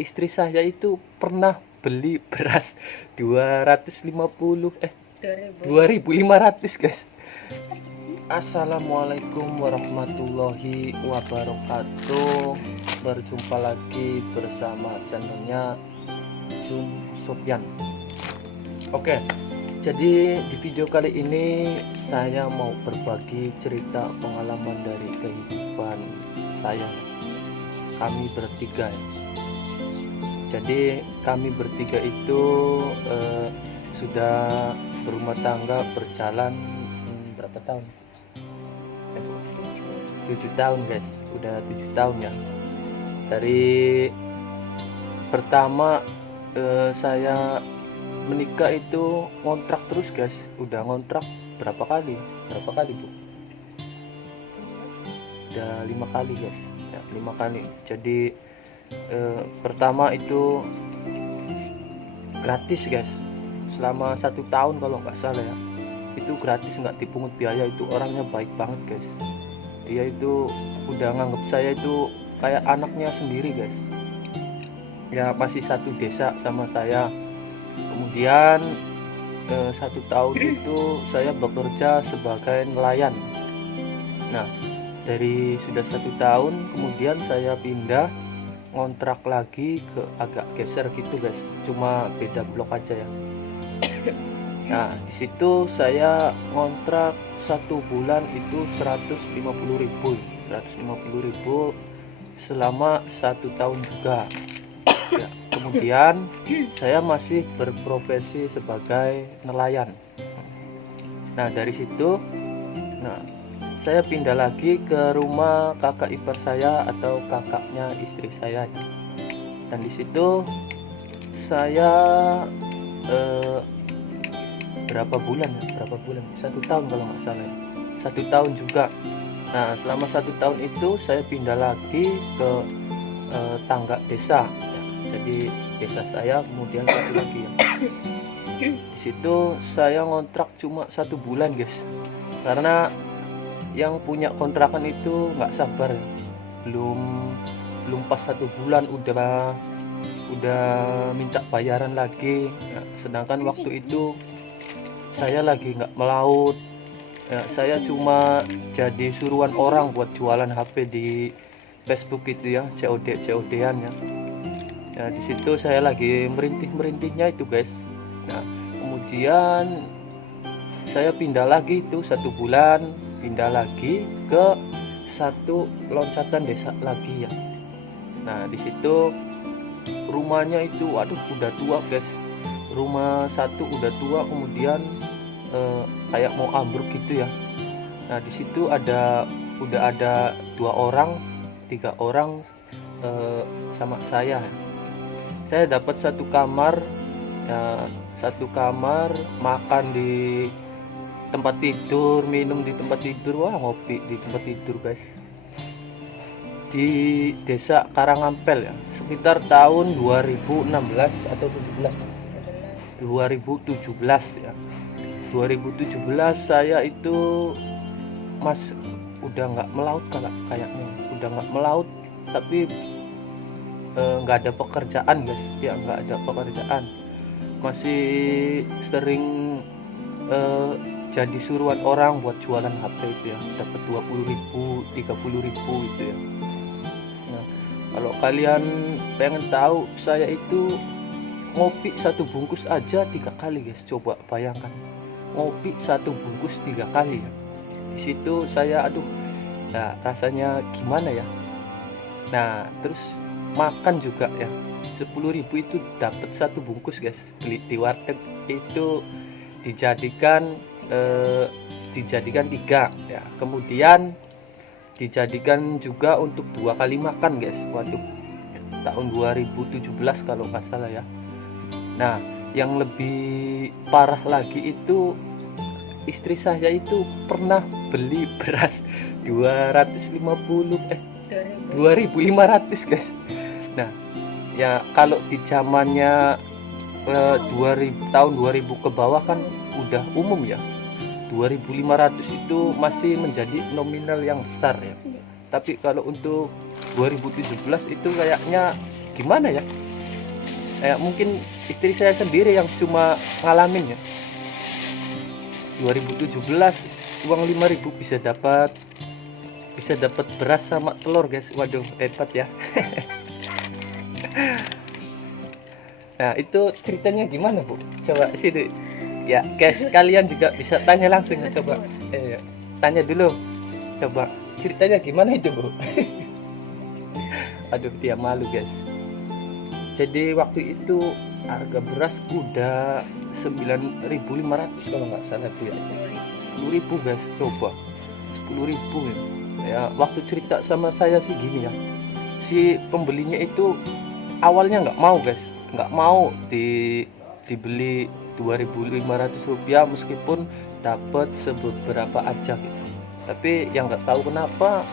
istri saya itu pernah beli beras 250 2.500 guys. Assalamualaikum warahmatullahi wabarakatuh. Berjumpa lagi bersama channelnya Jun Sopyan. Oke, jadi di video kali ini saya mau berbagi cerita pengalaman dari kehidupan saya. Kami bertiga ya. Jadi kami bertiga itu sudah berumah tangga berjalan berapa tahun? 7 tahun guys, udah 7 tahun ya. Dari pertama saya menikah itu ngontrak terus guys. Udah ngontrak berapa kali bu? Udah 5 kali guys ya, 5 kali. Jadi pertama itu gratis guys, selama 1 tahun kalau nggak salah ya, itu gratis, nggak dipungut biaya. Itu orangnya baik banget guys. Dia itu udah nganggap saya itu kayak anaknya sendiri guys ya, masih satu desa sama saya. Kemudian 1 tahun itu saya bekerja sebagai nelayan. Nah, dari sudah 1 tahun kemudian saya pindah ngontrak lagi ke agak geser gitu guys, cuma beda blok aja ya. Nah, di situ saya ngontrak 1 bulan itu 150.000 selama 1 tahun juga ya. Kemudian saya masih berprofesi sebagai nelayan. Nah, dari situ saya pindah lagi ke rumah kakak ipar saya atau kakaknya istri saya. Dan di situ saya berapa bulan? 1 tahun kalau nggak salah ya. 1 tahun juga. Nah, selama 1 tahun itu saya pindah lagi ke tangga desa ya. Jadi desa saya kemudian satu lagi ya. Di situ saya ngontrak cuma 1 bulan guys, karena yang punya kontrakan itu nggak sabar ya. belum pas 1 bulan udah minta bayaran lagi ya. Sedangkan waktu itu saya lagi nggak melaut ya, saya cuma jadi suruhan orang buat jualan HP di Facebook itu ya, COD-an ya. Nah, di situ saya lagi merintihnya itu guys. Nah, kemudian saya pindah lagi itu 1 bulan, pindah lagi ke satu loncatan desa lagi ya. Nah, di situ rumahnya itu udah tua guys. Rumah satu udah tua, kemudian kayak mau ambruk gitu ya. Nah, di situ udah ada 2 orang, 3 orang sama saya. Saya dapat 1 kamar ya, 1 kamar, makan di tempat tidur, minum di tempat tidur, wah ngopi di tempat tidur guys. Di desa Karangampel ya, sekitar tahun 2016 atau 17, 2017 ya. 2017 saya itu udah nggak melaut kayaknya, udah nggak melaut, tapi nggak ada pekerjaan guys ya, nggak ada pekerjaan, masih sering jadi suruhan orang buat jualan HP itu ya, dapat 20.000 30.000 itu ya. Nah, kalau kalian pengen tahu, saya itu ngopi 1 bungkus aja 3 kali guys. Coba bayangkan, ngopi 1 bungkus 3 kali ya. Di situ saya nah rasanya gimana ya. Nah, terus makan juga ya, 10.000 itu dapat 1 bungkus guys. Beli di warteg itu dijadikan 3 ya, kemudian dijadikan juga untuk 2 kali makan guys. Waduh, tahun 2017 kalau nggak salah ya. Nah, yang lebih parah lagi itu istri saya itu pernah beli beras 2.500 guys. Nah ya, kalau di zamannya 2000 ke bawah kan udah umum ya, 2.500 itu masih menjadi nominal yang besar ya. Tapi kalau untuk 2017 itu kayaknya gimana ya, Mungkin istri saya sendiri yang cuma ngalamin ya. 2017 uang 5.000 bisa dapat beras sama telur guys. Waduh, hebat ya. Nah, itu ceritanya gimana Bu? Coba sini ya guys, kalian juga bisa tanya langsung ya. Coba tanya dulu, coba ceritanya gimana itu Bu? Aduh, dia malu guys. Jadi waktu itu harga beras udah 9.500 kalau nggak salah tuh ya. 10.000 guys, coba 10.000 ya. Ya waktu cerita sama saya sih gini ya, si pembelinya itu awalnya nggak mau guys, nggak mau dibeli 2.500 rupiah meskipun dapat sebeberapa aja gitu. Tapi yang nggak tahu kenapa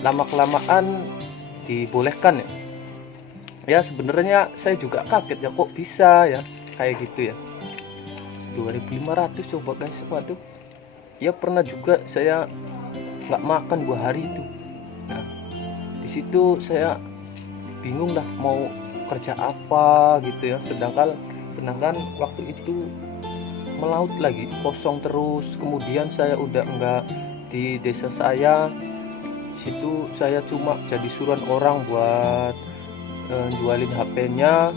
lama kelamaan dibolehkan ya. Ya sebenarnya saya juga kaget ya, kok bisa ya kayak gitu ya. 2.500 coba guys, waduh. Ya pernah juga saya nggak makan 2 hari itu. Nah di situ saya bingung lah mau kerja apa gitu ya, sedangkan waktu itu melaut lagi, kosong terus. Kemudian saya udah enggak di desa saya, situ saya cuma jadi suruhan orang buat jualin HP-nya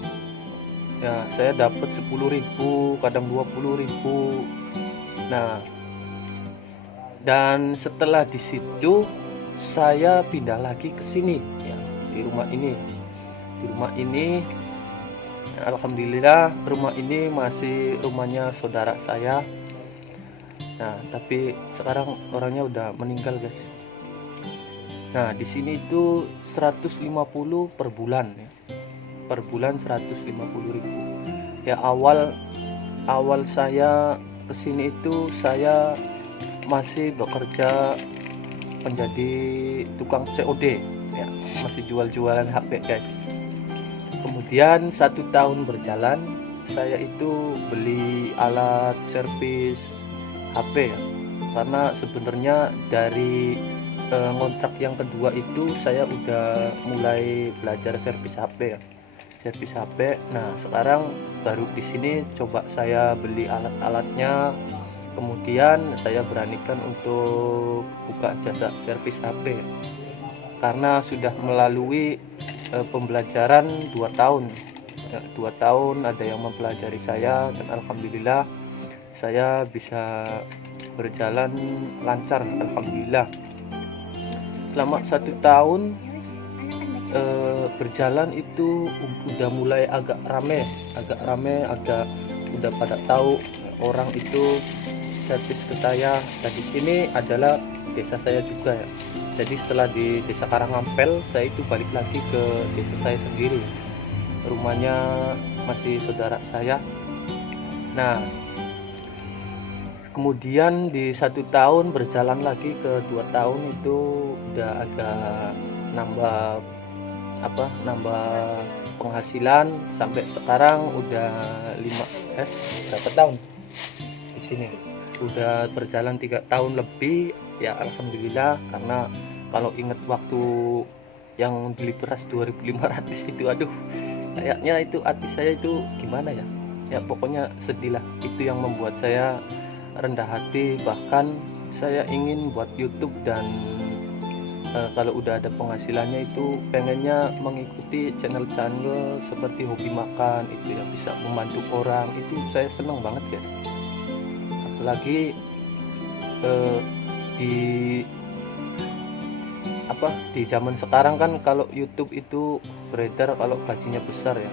ya. Saya dapat 10.000, kadang 20.000. Nah dan setelah di situ saya pindah lagi ke sini ya, di rumah ini. Alhamdulillah rumah ini masih rumahnya saudara saya. Nah tapi sekarang orangnya udah meninggal guys. Nah di sini itu 150 per bulan ya, per bulan 150.000 ya. Awal saya kesini itu saya masih bekerja menjadi tukang COD ya, masih jualan HP guys. Kemudian 1 tahun berjalan, saya itu beli alat servis HP ya, karena sebenarnya dari ngontrak yang kedua itu saya udah mulai belajar servis HP ya, servis HP. Nah sekarang baru di sini coba saya beli alat-alatnya, kemudian saya beranikan untuk buka jasa servis HP ya, karena sudah melalui pembelajaran 2 tahun ya, 2 tahun ada yang mempelajari saya, dan alhamdulillah saya bisa berjalan lancar alhamdulillah. Selama 1 tahun berjalan itu udah mulai agak rame, agak udah pada tahu orang itu servis ke saya. Dan di sini adalah desa saya juga ya. Jadi setelah di desa Karangampel, saya itu balik lagi ke desa saya sendiri, rumahnya masih saudara saya. Nah kemudian di 1 tahun berjalan lagi ke 2 tahun itu udah agak nambah penghasilan, sampai sekarang udah berapa tahun di sini, udah berjalan 3 tahun lebih ya alhamdulillah. Karena kalau inget waktu yang beli beras 2.500 itu, aduh kayaknya itu hati saya itu gimana ya, ya pokoknya sedih lah. Itu yang membuat saya rendah hati, bahkan saya ingin buat YouTube dan kalau udah ada penghasilannya itu pengennya mengikuti channel-channel seperti hobi makan itu ya, bisa membantu orang. Itu saya seneng banget guys. Apalagi di zaman sekarang kan, kalau YouTube itu beredar kalau gajinya besar ya.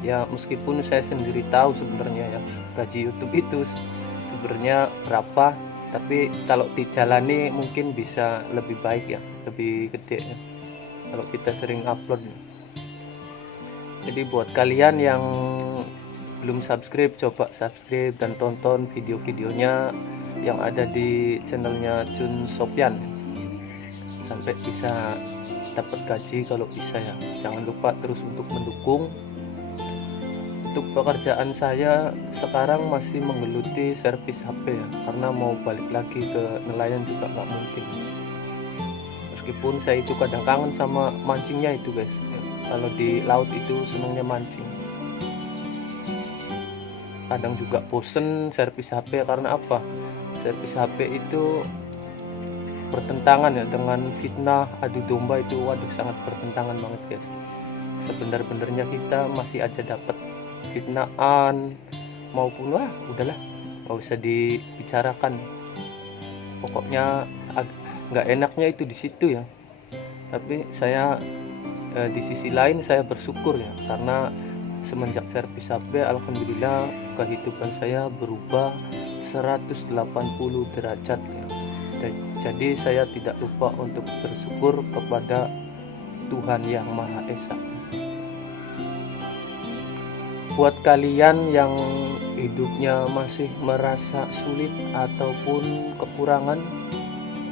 Ya meskipun saya sendiri tahu sebenarnya ya gaji YouTube itu sebenarnya berapa, tapi kalau dijalani mungkin bisa lebih baik ya, lebih gede ya, kalau kita sering upload. Jadi buat kalian yang belum subscribe, coba subscribe dan tonton video-videonya yang ada di channelnya Jun Sopyan, sampai bisa dapat gaji kalau bisa ya. Jangan lupa terus untuk mendukung. Untuk pekerjaan saya sekarang masih menggeluti servis HP ya, karena mau balik lagi ke nelayan juga nggak mungkin. meskipun saya itu kadang kangen sama mancingnya itu guys. Kalau di laut itu senangnya mancing. Kadang juga bosen servis HP karena apa? Servis HP itu bertentangan ya dengan fitnah adu domba itu, waduh sangat bertentangan banget guys. Sebenar-benarnya kita masih aja dapat fitnahan maupun wah udahlah nggak usah dibicarakan. Pokoknya nggak enaknya itu di situ ya. Tapi saya di sisi lain saya bersyukur ya, karena semenjak servis HP alhamdulillah kehidupan saya berubah 180 derajat ya. Jadi saya tidak lupa untuk bersyukur kepada Tuhan Yang Maha Esa. Buat kalian yang hidupnya masih merasa sulit ataupun kekurangan,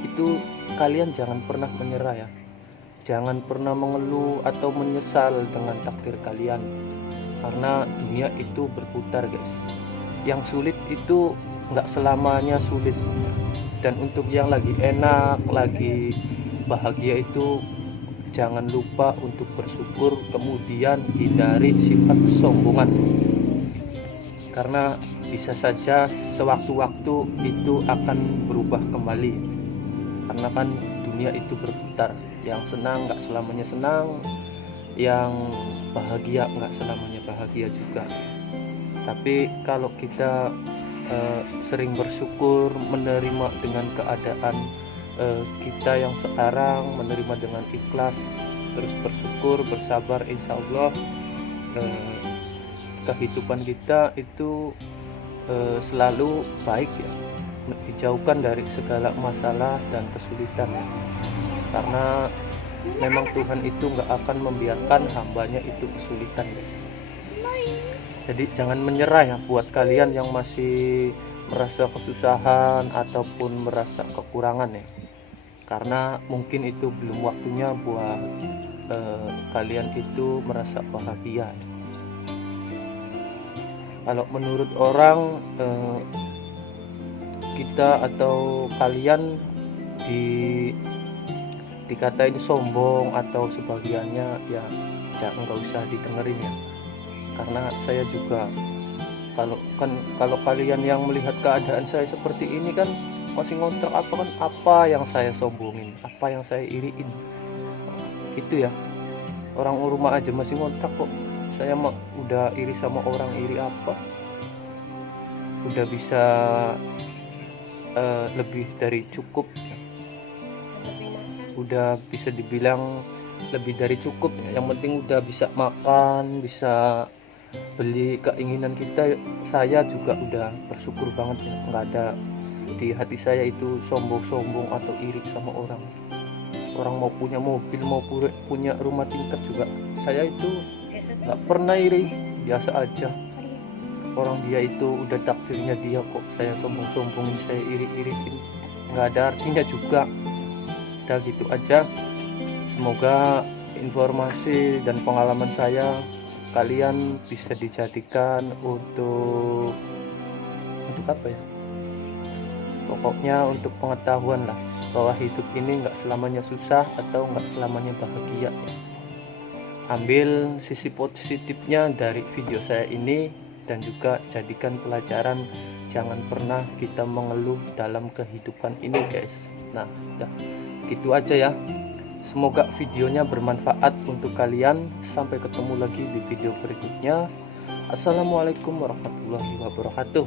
itu kalian jangan pernah menyerah ya. Jangan pernah mengeluh atau menyesal dengan takdir kalian, karena dunia itu berputar guys. Yang sulit itu nggak selamanya sulit, dan untuk yang lagi enak, lagi bahagia itu jangan lupa untuk bersyukur, kemudian hindari sifat kesombongan, karena bisa saja sewaktu-waktu itu akan berubah kembali. Karena kan dunia itu berputar, yang senang nggak selamanya senang, yang bahagia nggak selamanya bahagia juga. Tapi kalau kita sering bersyukur, menerima dengan keadaan kita yang sekarang, menerima dengan ikhlas, terus bersyukur, bersabar, insya Allah kehidupan kita itu selalu baik ya, dijauhkan dari segala masalah dan kesulitan ya. Karena memang Tuhan itu nggak akan membiarkan hambanya itu kesulitan guys. Jadi jangan menyerah ya buat kalian yang masih merasa kesusahan ataupun merasa kekurangan ya, karena mungkin itu belum waktunya buat kalian itu merasa bahagia. Kalau menurut orang kita atau kalian dikatain sombong atau sebagiannya ya jangan, nggak usah didengerin ya. Karena saya juga kalau kalian yang melihat keadaan saya seperti ini kan masih ngontrak apa yang saya sombongin, apa yang saya iriin, itu ya. Orang rumah aja masih ngontrak kok, saya mah udah iri sama orang, iri apa, udah bisa lebih dari cukup, udah bisa dibilang lebih dari cukup. Yang penting udah bisa makan, bisa beli keinginan kita, saya juga udah bersyukur banget ya. Nggak ada di hati saya itu sombong-sombong atau iri sama orang. Orang mau punya mobil, mau punya rumah tingkat juga saya itu nggak pernah iri, biasa aja. Orang dia itu udah takdirnya dia, kok saya sombong-sombongin, saya iri-iriin, nggak ada artinya juga. Udah gitu aja. Semoga informasi dan pengalaman saya kalian bisa dijadikan untuk apa ya, pokoknya untuk pengetahuan lah, bahwa hidup ini nggak selamanya susah atau nggak selamanya bahagia. Ambil sisi positifnya dari video saya ini dan juga jadikan pelajaran, jangan pernah kita mengeluh dalam kehidupan ini guys. Nah ya gitu aja ya. Semoga videonya bermanfaat untuk kalian. Sampai ketemu lagi di video berikutnya. Assalamualaikum warahmatullahi wabarakatuh.